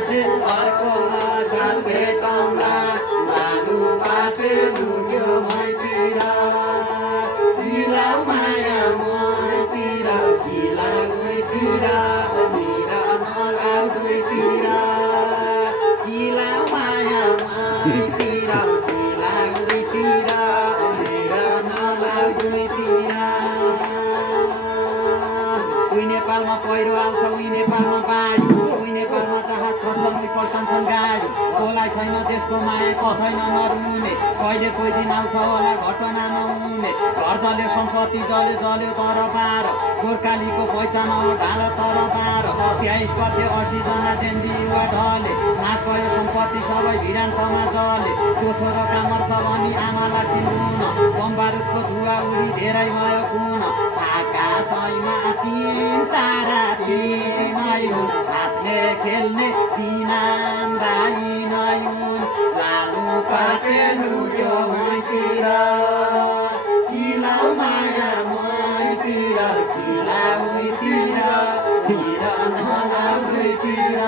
बाँचे अर्को साल भेटौँला लानु पाते दुख्यो मैतिर किलाउ माया मैतिर किलाउ मैतिर मेरा नलाउ दुईतिर किलाउ माया मैतिर किलाउ दुईतिर मेरा नलाउ दुईतिर उही नेपालमा पहिरो आउँछ उही नेपालमा बाढी उही नेपालमा जहाज खस्छन् उही पल्छन् गाडी कसलाई छैन त्यसको माया कसैन नरुने कहिले कोही दिन आउँछ होला घटना नहुने घर जल्यो सम्पत्ति जल्यो जल्यो तर बार गोर्खालीको पहिचान ढाल तर बार 23 गते 80 जना जेन्जी युवा ढले नाश भयो सम्पत्ति सबै भिडान्तमा जले त्यो छोरो कामर्छ भनी आमालाई चिन्नुहुन बम बारुदको धुवा उडी धेरै भयो कुन आकाशैमा तारा तिनै हुन् हाँस्ने खेल्ने तिनाम राई नै हुन् लालु पाते लुक्यो मैतिर किलाउ माया मैतिर किलाउ मैतिर तिर नलाउ दुईतिर